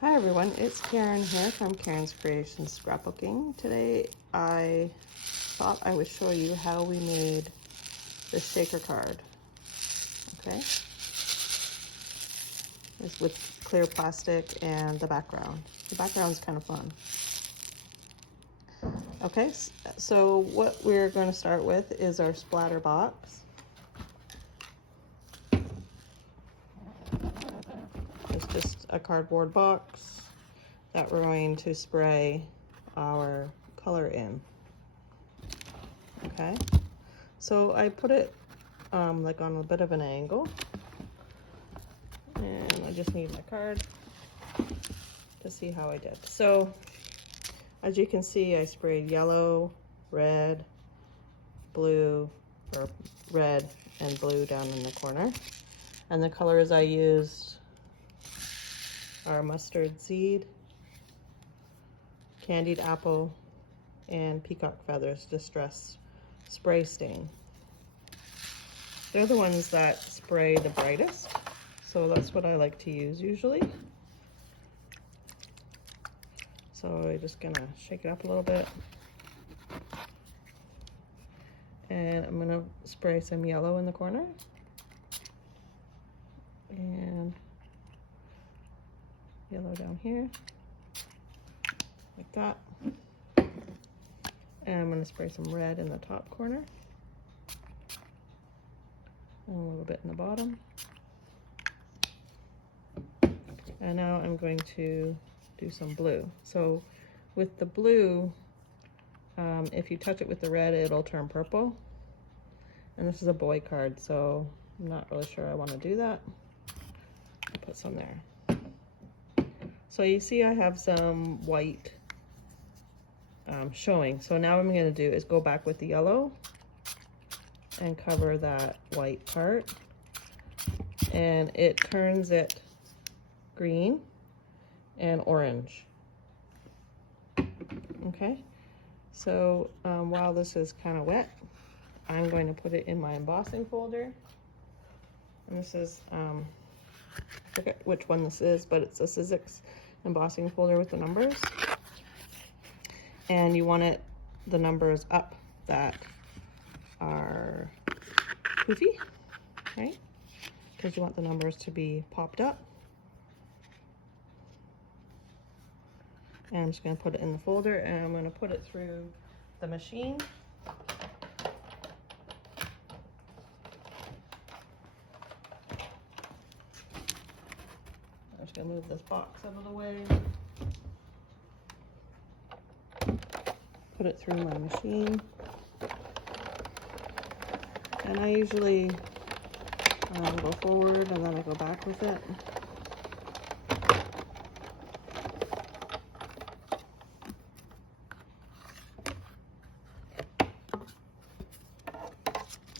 Hi everyone, it's Karen here from Karen's Creations Scrapbooking. Today I thought I would show you how we made the shaker card. Okay, it's with clear plastic and the background. The background's kind of fun. Okay, so what we're going to start with is our splatter box. It's just a cardboard box that we're going to spray our color in. Okay, so I put it like on a bit of an angle, and I just need my card to see how I did. So as you can see, I sprayed yellow, red, blue, or red and blue down in the corner, and the colors I used are mustard seed, candied apple, and peacock feathers distress spray stain. They're the ones that spray the brightest, so that's what I like to use usually. So I'm just gonna shake it up a little bit, and I'm gonna spray some yellow in the corner, and yellow down here, like that. And I'm gonna spray some red in the top corner, and a little bit in the bottom. And now I'm going to do some blue. So with the blue, if you touch it with the red, it'll turn purple. And this is a boy card, so I'm not really sure I want to do that. I'll put some there. So you see I have some white showing. So now what I'm going to do is go back with the yellow and cover that white part. And it turns it green and orange. Okay, so while this is kind of wet, I'm going to put it in my embossing folder. And this is, I forget which one this is, but it's a Sizzix embossing folder with the numbers. And you want it, the numbers up that are poofy, right? Because you want the numbers to be popped up. And I'm just going to put it in the folder, and I'm going to put it through the machine. I'm just going to move this box out of the way. Put it through my machine. And I usually go forward and then I go back with it.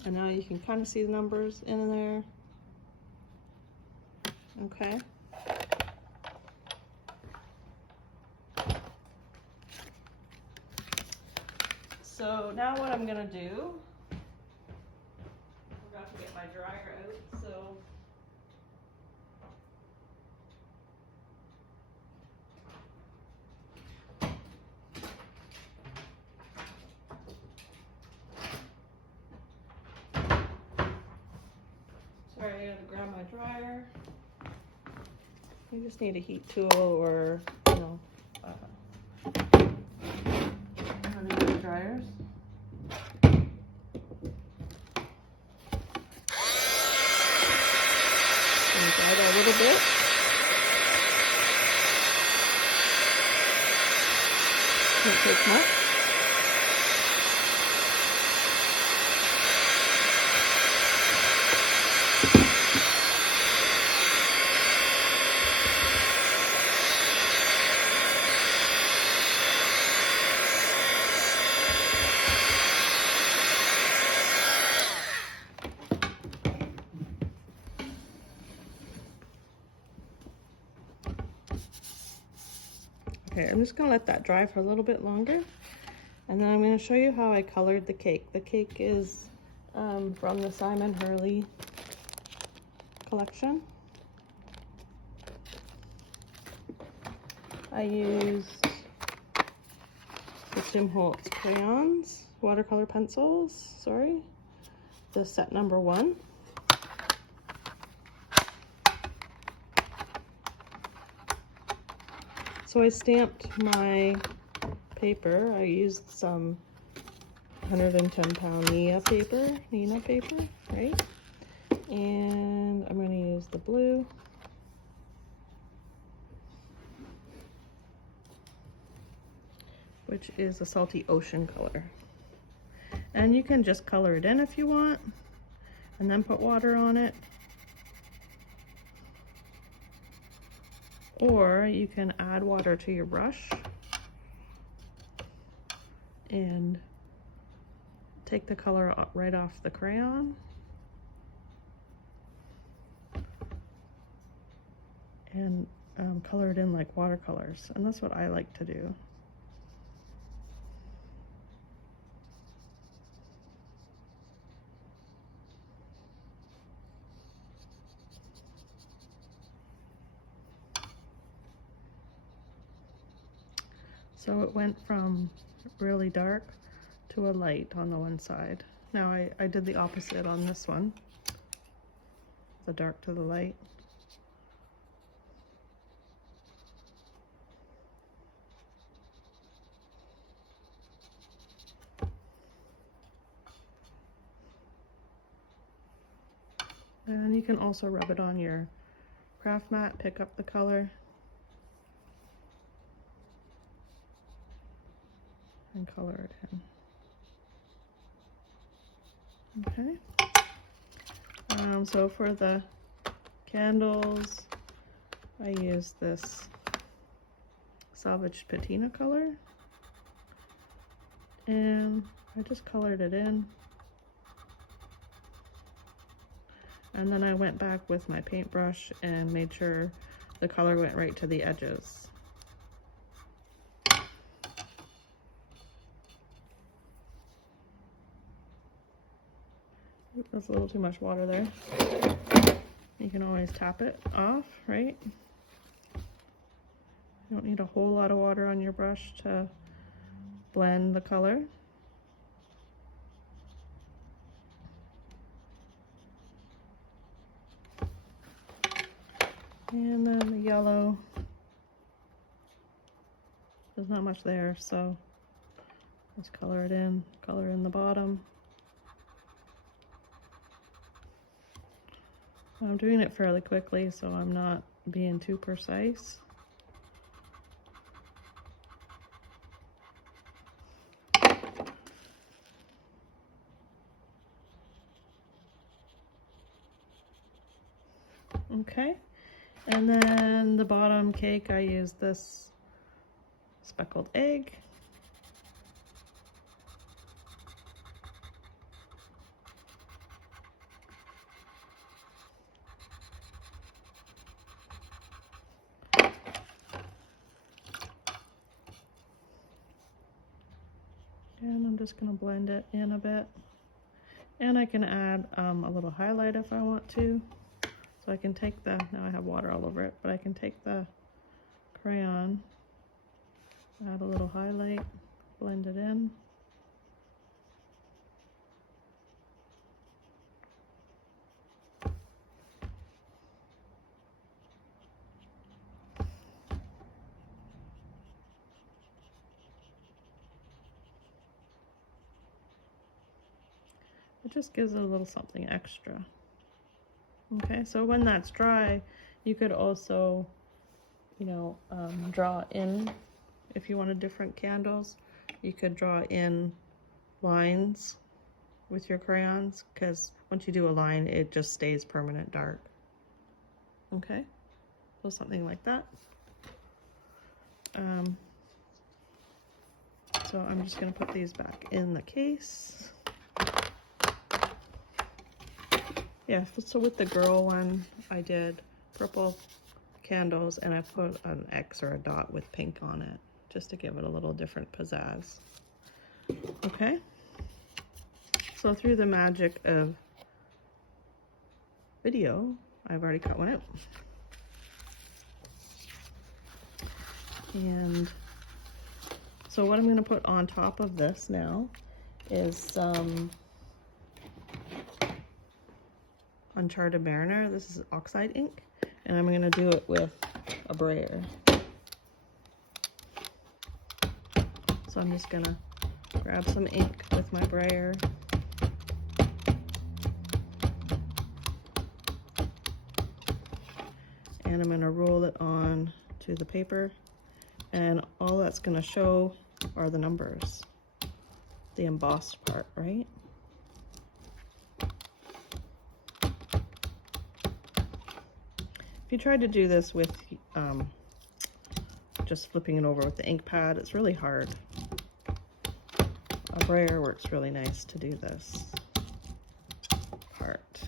And now you can kind of see the numbers in there. Okay. So now what I'm gonna do, I forgot to get my dryer out, so sorry, I gotta grab my dryer. You just need a heat tool or, you know, one of these dryers. And dry that a little bit. Can't take much. Okay, I'm just gonna let that dry for a little bit longer, and then I'm gonna show you how I colored the cake. The cake is from the Simon Hurley collection. I used the Tim Holtz crayons, watercolor pencils, sorry, the set number 1. So I stamped my paper. I used some 110-pound Neenah paper, right? And I'm going to use the blue. Which is a salty ocean color. And you can just color it in if you want, and then put water on it. Or you can add water to your brush and take the color right off the crayon. And color it in like watercolors. And that's what I like to do. So it went from really dark to a light on the one side. Now I did the opposite on this one, the dark to the light. And you can also rub it on your craft mat, pick up the color, and color it in. Okay. So for the candles, I use this Salvage Patina color, and I just colored it in. And then I went back with my paintbrush and made sure the color went right to the edges. That's a little too much water there. You can always tap it off, right? You don't need a whole lot of water on your brush to blend the color. And then the yellow, there's not much there, so let's color it in, color in the bottom. I'm doing it fairly quickly, so I'm not being too precise. Okay, and then the bottom cake, I use this speckled egg. And I'm just going to blend it in a bit. And I can add a little highlight if I want to. So I can take the, now I have water all over it, but I can take the crayon, add a little highlight, blend it in. It just gives it a little something extra. Okay, so when that's dry, you could also, you know, draw in, if you wanted different candles, you could draw in lines with your crayons, because once you do a line, it just stays permanent dark. Okay, so something like that. So I'm just going to put these back in the case. Yeah, so with the girl one, I did purple candles and I put an X or a dot with pink on it, just to give it a little different pizzazz. Okay, so through the magic of video, I've already cut one out. And so what I'm going to put on top of this now is some Uncharted Mariner. This is oxide ink, and I'm going to do it with a brayer. So I'm just going to grab some ink with my brayer. And I'm going to roll it on to the paper, and all that's going to show are the numbers, the embossed part, right? If you tried to do this with just flipping it over with the ink pad, it's really hard. A brayer works really nice to do this part.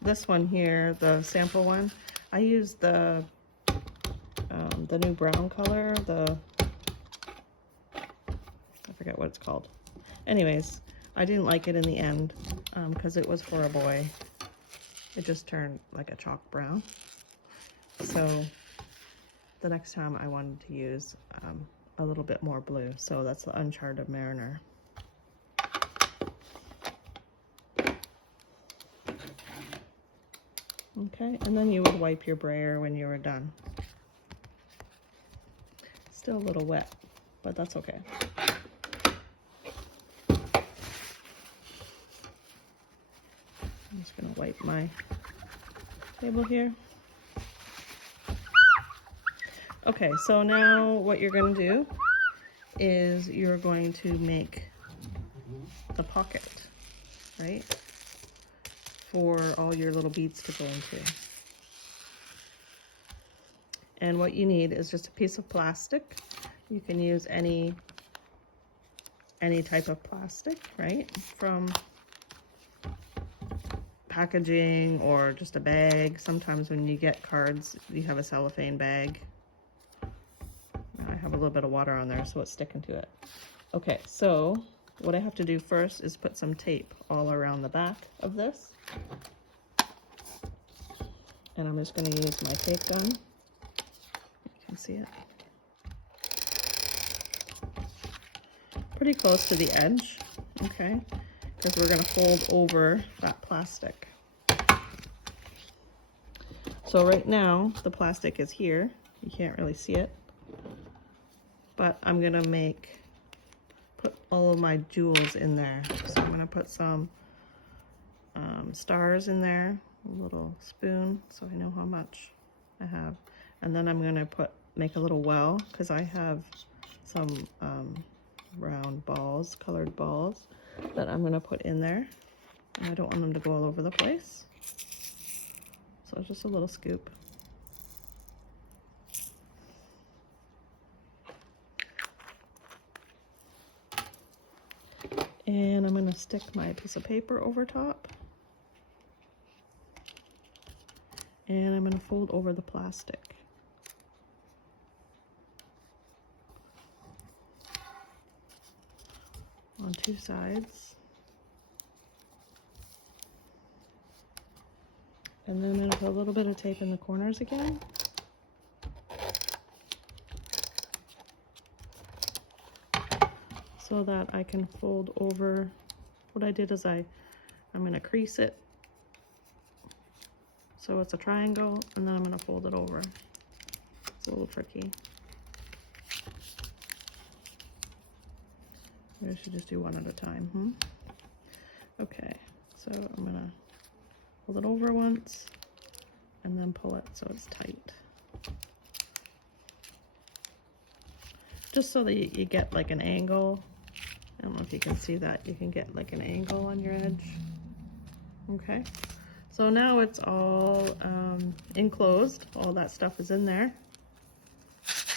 This one here, the sample one, I used the new brown color, I forget what it's called. Anyways, I didn't like it in the end because it was for a boy. It just turned like a chalk brown. So the next time I wanted to use a little bit more blue. So that's the Uncharted Mariner. Okay, and then you would wipe your brayer when you were done. Still a little wet, but that's okay. I'm just gonna wipe my table here. Okay, so now what you're gonna do is you're going to make the pocket, right? For all your little beads to go into. And what you need is just a piece of plastic. You can use any type of plastic, right? From packaging or just a bag. Sometimes when you get cards, you have a cellophane bag. I have a little bit of water on there, so it's sticking to it. Okay, so what I have to do first is put some tape all around the back of this. And I'm just going to use my tape gun. You can see it. Pretty close to the edge, okay? Because we're going to fold over that plastic. So right now, the plastic is here. You can't really see it. But I'm going to put all of my jewels in there. So I'm going to put some stars in there, a little spoon, so I know how much I have. And then I'm going to make a little well, because I have some round balls, colored balls, that I'm going to put in there. And I don't want them to go all over the place. So just a little scoop. And I'm going to stick my piece of paper over top. And I'm going to fold over the plastic. On two sides. And then I'm going to put a little bit of tape in the corners again. So that I can fold over. What I did is I'm going to crease it so it's a triangle, and then I'm going to fold it over. It's a little tricky. Maybe I should just do one at a time. Okay, so I'm going to fold it over once and then pull it so it's tight. Just so that you get like an angle. I don't know if you can see that. You can get like an angle on your edge. Okay, so now it's all enclosed. All that stuff is in there.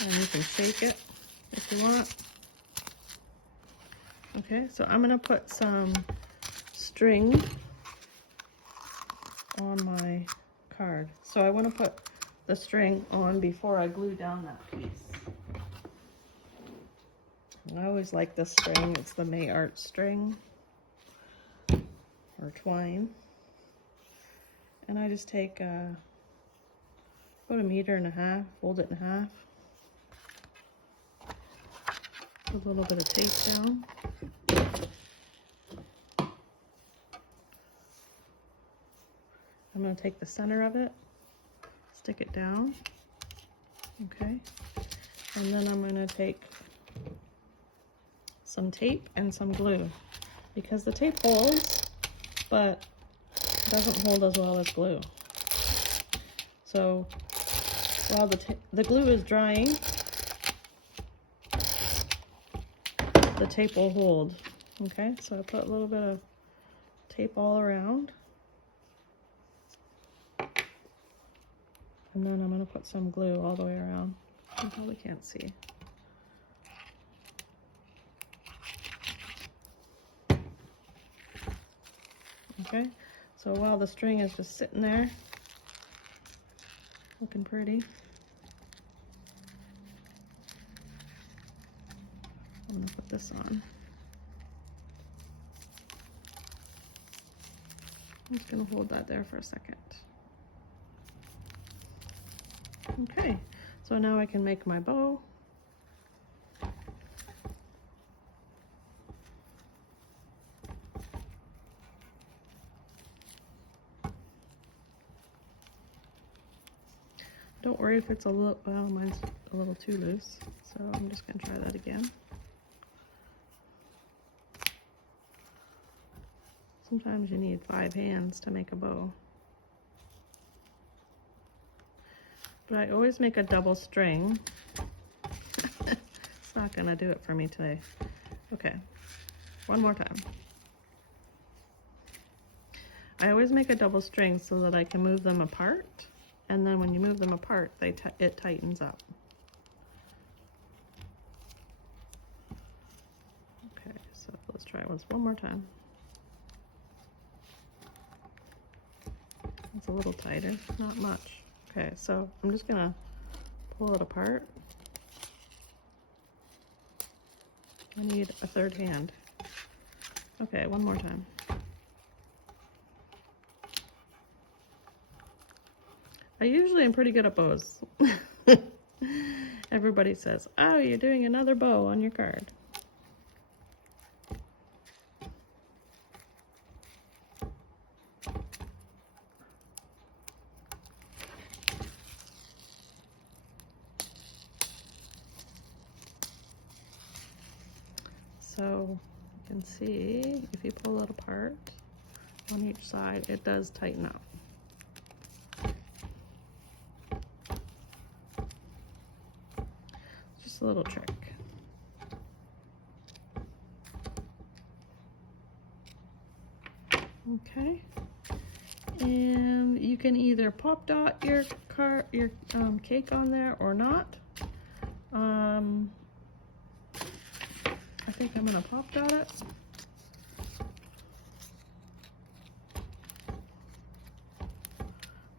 And you can shake it if you want. Okay, so I'm gonna put some string on my card. So I want to put the string on before I glue down that piece. And I always like this string. It's the Mayart string or twine. And I just take about 1.5 meters, fold it in half. Put a little bit of tape down. I'm going to take the center of it, stick it down, okay, and then I'm going to take some tape and some glue, because the tape holds, but it doesn't hold as well as glue. So while the glue is drying, the tape will hold, okay? So I put a little bit of tape all around. And then I'm going to put some glue all the way around. You probably can't see. Okay, so while the string is just sitting there, looking pretty, I'm going to put this on. I'm just going to hold that there for a second. Okay, so now I can make my bow. Don't worry if it's a little, well, mine's a little too loose, so I'm just going to try that again. Sometimes you need 5 hands to make a bow. But I always make a double string. It's not going to do it for me today. Okay, one more time. I always make a double string so that I can move them apart. And then when you move them apart, it tightens up. Okay, so let's try it one more time. It's a little tighter, not much. Okay, so I'm just gonna pull it apart. I need a 3rd hand. Okay, one more time. I usually am pretty good at bows. Everybody says, oh, you're doing another bow on your card. So you can see if you pull it apart on each side, it does tighten up. Just a little trick. Okay, and you can either pop dot your cake on there or not. I think I'm gonna pop dot it.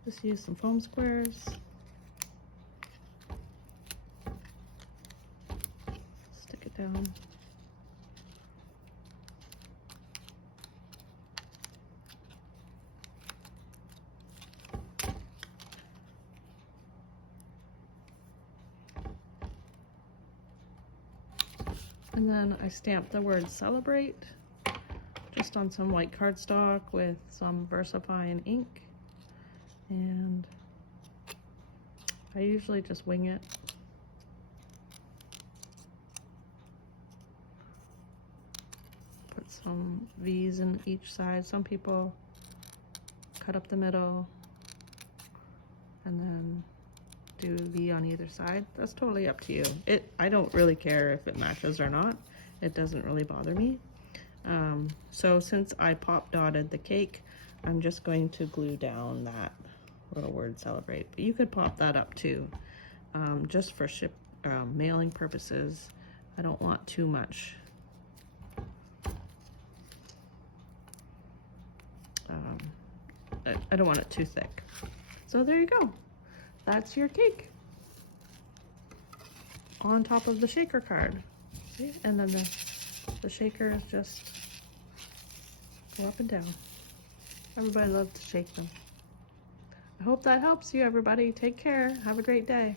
Just use some foam squares. Stick it down. And then I stamped the word celebrate just on some white cardstock with some VersaFine ink. And I usually just wing it. Put some V's in each side. Some people cut up the middle and then do a V on either side. That's totally up to you. I don't really care if it matches or not. It doesn't really bother me. So since I pop dotted the cake, I'm just going to glue down that little word celebrate. But you could pop that up too, just for mailing purposes. I don't want too much. I don't want it too thick. So there you go. That's your cake on top of the shaker card. See? And then the shakers just go up and down. Everybody loves to shake them. I hope that helps you, everybody. Take care. Have a great day.